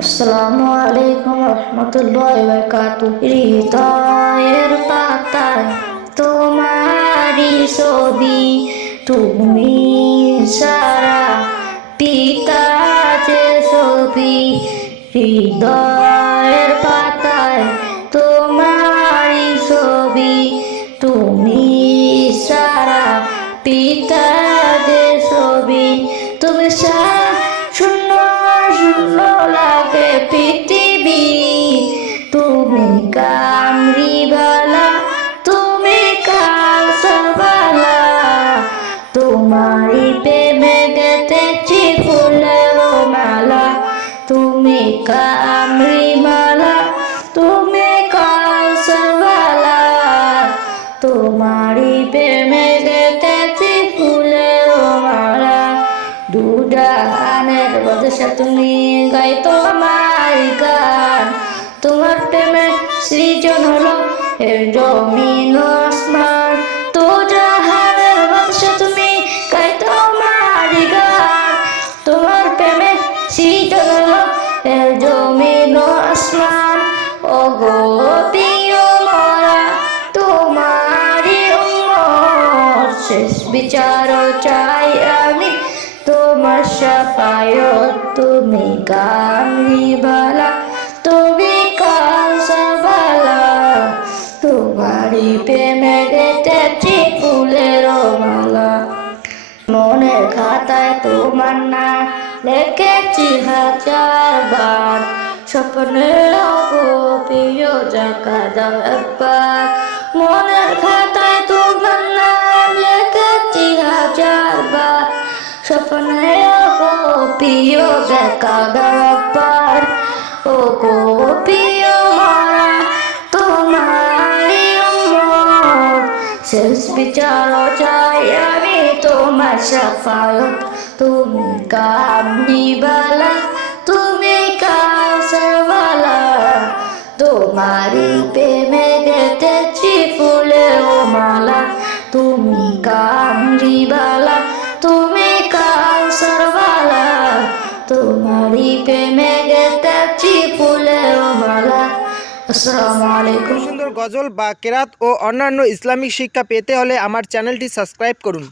আসসালামু আলাইকুম রহমতুল্লাহি ওয়া বারাকাতুহু। হৃদয়ের পাতায় তোমারই ছবি, তুমি সারা পিতা যে ছবি। হৃদয়ের পাতায় তোমারই ছবি, তুমি সারা পিতা যে ছবি। তুমি সারা শূন্য শূন্য লাগে পৃথিবী, তুমি কামরিবালা, তুমি কাউসারবালা। তোমারই প্রেমে গেঁথেছি ফুলের মালা, তুমি কামরিবালা, তুমি কাউসারবালা। তোমারই প্রেমে গেঁথেছি ফুলের মালা। দুজাহানের বাদশা তুমি, গাই তোমার গান। তোমার প্রেমে সৃজন হলো এ জমিন ও আসমান। দুজাহানের বাদশা তুমি, গাই তোমার গান। তোমার প্রেমে সৃজন হলো এ জমিন ও আসমান। ওগো প্রিয় মোরা তোমারই উম্মত, শেষ বিচার চাই আমি তোমার শাফায়াত। তুমি কামলিওয়ালা, তুমি কাউসারওয়ালা। তোমারই প্রেমে গেঁথেছি ফুলের মালা। মনের খাতায় তোমার নাম লিখেছি হাজার বার, স্বপ্নে প্রিয় জাগা দাও একবার। মনের খাতায় তোমার নাম লিখেছি হাজার বার, স্বপ্নে প্রিয় দেখা দাও একবার। ও গো প্রিয় মোরা তোমারই উম্মত, শেষ বিচার চাই আমি তোমার শাফায়াত। তুমি কামলিওয়ালা, তুমি কাউসারওয়ালা। তোমারই প্রেমে গেঁথেছি ফুলের মালা, তুমি কামলিওয়ালা, তুমি কাউসারওয়ালা। তোমারই প্রেমে গেঁথেছি ফুলের মালা। আসসালামু আলাইকুম। সুন্দর গজল বা কেরাত ও অন্যান্য ইসলামিক শিক্ষা পেতে হলে আমার চ্যানেলটি সাবস্ক্রাইব করুন।